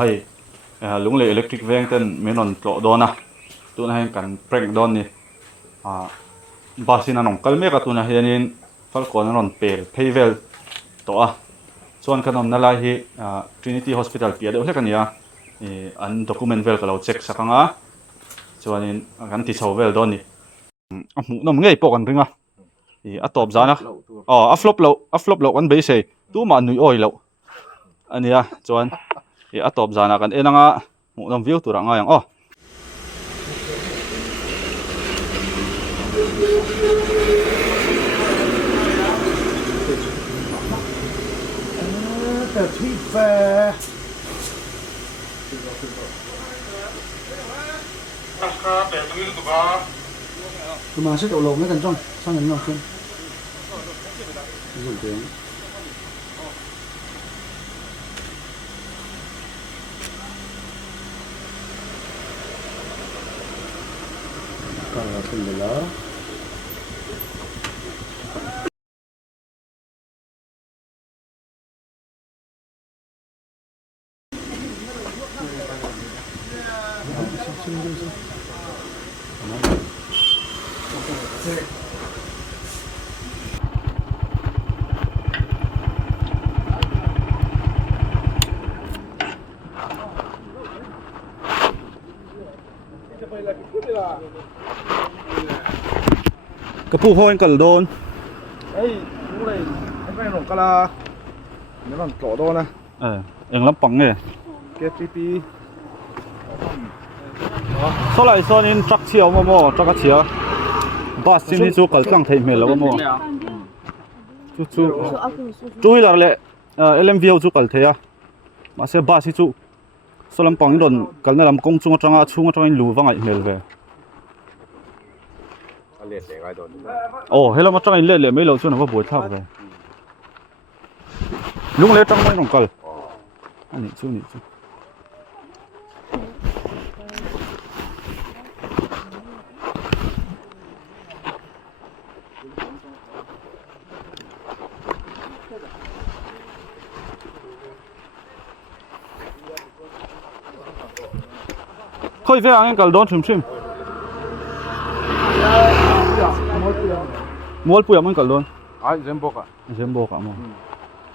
hay lung le electric veng ten menon tlo dona tu na hen kan prank don ni basin anong kalme ka tu na hianin falcon anon pel payvel to chuan kanom na lai hi Trinity Hospital pia deuh hlek ania an document vel ka lo check sakanga chuanin kan ti chho vel don ni a hmu nom ngei pawh kan ringa a top zana a flop lo kan be sei tu ma nui oi lo ania chuan a top zana kan enanga hmu nom view tur anga yang The tweet fair. Tụi mà sẽ đổ lộn cái cần trong, sang đến ngọc trên. Dùng tiếng. Còn là phần để đó. cái phụ hồi cần đồn Ấy, lúc này anh phải nổ cala. Nếu làm tổ đô nè. anh lắm bằng nghề KPP. sau lại sau nên chắc chiều mà chắc chiều bác xin đi chú cần tăng thêm mệt lắm mà chú là lệ LMV chú cần thế mà sẽ bác xin chú sau làm bằng đồn cần làm công chung trong anh lù vang ngày mệt về hello mà trong anh lệ mấy lâu chú nó có buổi thao về lúc lệ trong mấy đồng cần anh chú khơi về anh cần đón chim mua bùi anh cần đón dêm bốc à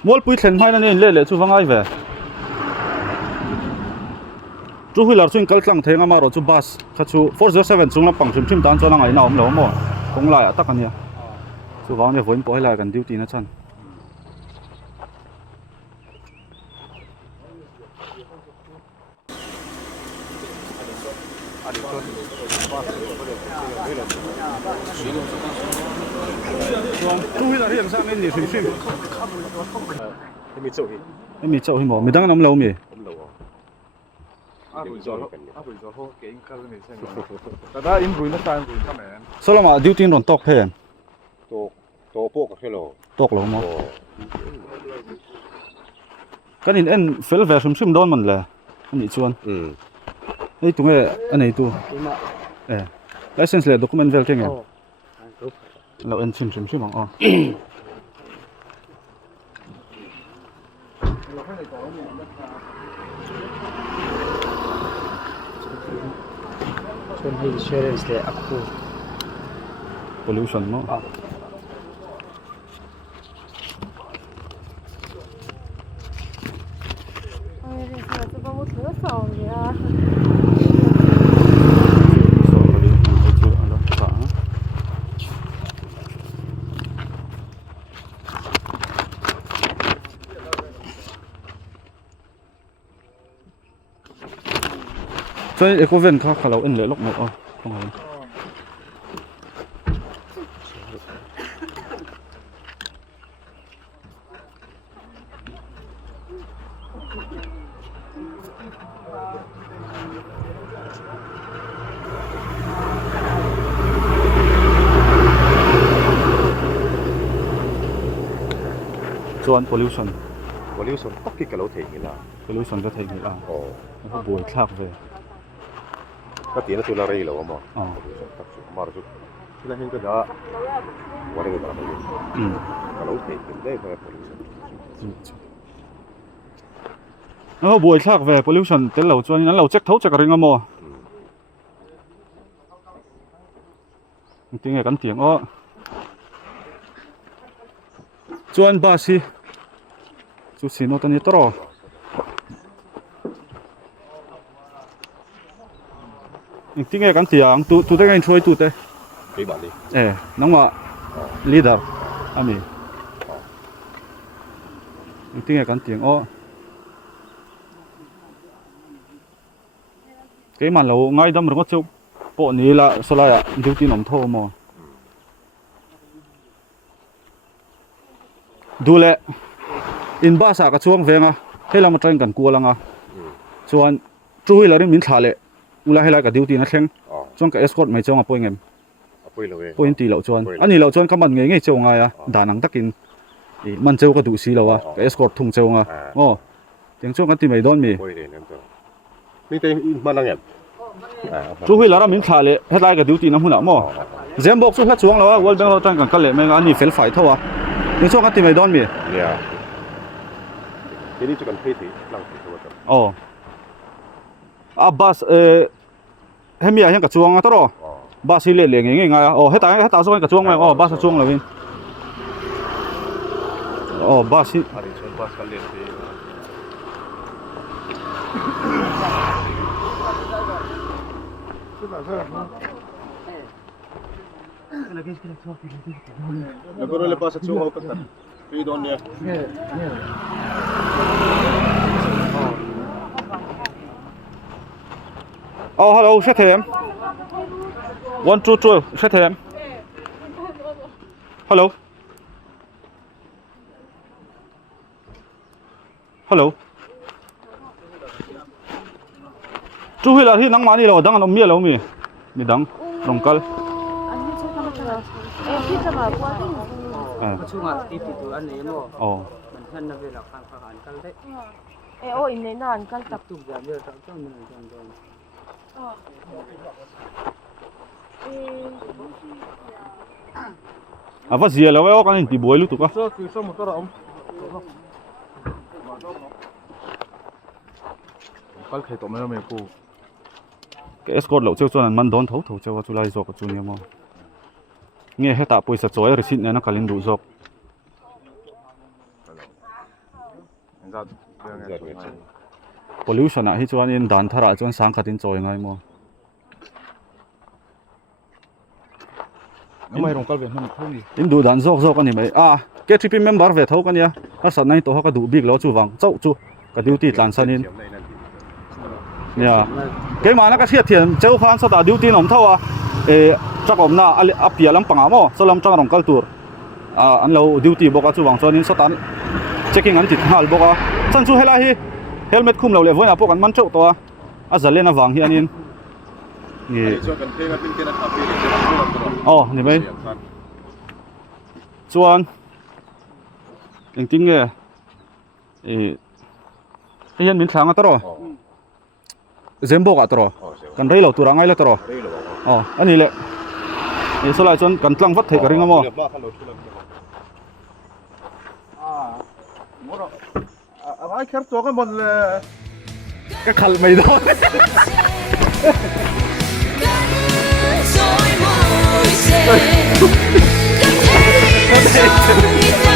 mua bùi thèn hai nên lệ chú vang ai về chú huy là chú cần tăng thế mà rồi chú bus các chú 407 chú là bằng chim đón cho nó ngày nào cũng mà cũng lại tất cả nhỉ chú vang này vẫn bỏ lại cần duty nữa chăng chú huy là hiện sang nên nhiều chim em bị chậu thì mỏ mình đang nằm lâu mì sao là mà duty còn tóc hết tóc lâu mà cái này anh phải về chim đón mình là anh bị chuan đây tụi anh này tu license là document vel keng lo en chim mang Trên insurance để approve pollution mo chơi eco ven khá lâu in lệ lốc một không phải chuan pollution tắc cái lỗ thể như là pollution có thể nghĩ là nó bùi khác về cái tiền nó tôi là rây lỗ mà mà rồi chúng ta hiện cái đó qua đây là cái lỗ thể cái đấy phải pollution buổi thác về pollution tên lẩu cho nên lẩu check thấu check cái ring mò tiếng nghe cắn tiếng ó chuan basi chú xin nó tên như tro tiếng nghe cắn tiếng tu đây ngay chui tu đây cái bạn đi nó mà leader ami tiếng nghe cắn tiếng ó cái màn lẩu ngay đâm rung chụp bộ ní là số lại duty nằm thô mà đủ lệ in ba sa cái chuông về nga hay là một tranh cảnh cua là nga chuan chui là đến miếng thả lệ ula hay là cái duty nó khen chuông cái escort mấy chuông à point em point tì lẩu chuan anh lẩu chuan các bạn nghe nghe chuông ngay à đà nẵng tắc in mình chơi cái đủ xí lẩu à cái escort thùng chuông à tiếng chuông cái tì mấy đón mì mình tên mà năng em chú huy là mình thả lệ hết lại cái duty nó không nào mò dèm bọc chú hết xuống rồi world bank tranh cảnh cái lệ mấy anh đi phải phải thôi à tiếng chuông cái tì mấy đón mì cái này chỉ cần phê thì năng thì thôi bus hem ya hen ka chuang a toro bus hi le le nge nga hết ta so ka chuang mai bus chuang la vin bus hi hari chuan bus ka le Nagoro le pasa chuang ho katan pi don ne hello set em 1 2 2 set em hello chú huy là hi nang mani lo dang an mi lo mi dang rong kal chunga ti tu an nei mo man than na vela khang khang an kal de in nei na an kal tak tu ja me ta chang min jan don va zia lo wa kan ti boi lu tu ka so tu so motor om kal khai to me ko cái escort lo cheu chuan man don thau cheu chu lai zo ka chu ni mo nghe hết tạ poisa choi receipt ne na kalin du zok pollution a hi chuan in dan thara chuan sang khatin choi ngai mo mai rong kal ve hum thoni in du dan zok ani mai ke trip member ve thau kan ya a san nai to ha ka du big lo chu wang chau chu ka duty tlan sanin ya cái mà nó cái thiệt thiện châu phan sao đã duty nằm thâu chắc ông na apia lắm bằng amo sao làm trang rong kal tour anh lâu duty boka chu wang cho nên sao tan checking anh thịt hal boka san chu hela hi helmet khum lo le voi na pok an man chau to zalen na wang hi anin ni ni mai chuan ting nge hian min thlang ataro zembo ka tro kan rei lo turangai la tro ani le ni solai chon kan tlang vat thei ka ringa mo moro ai khar to kan bon le cái khal mày đó rồi môi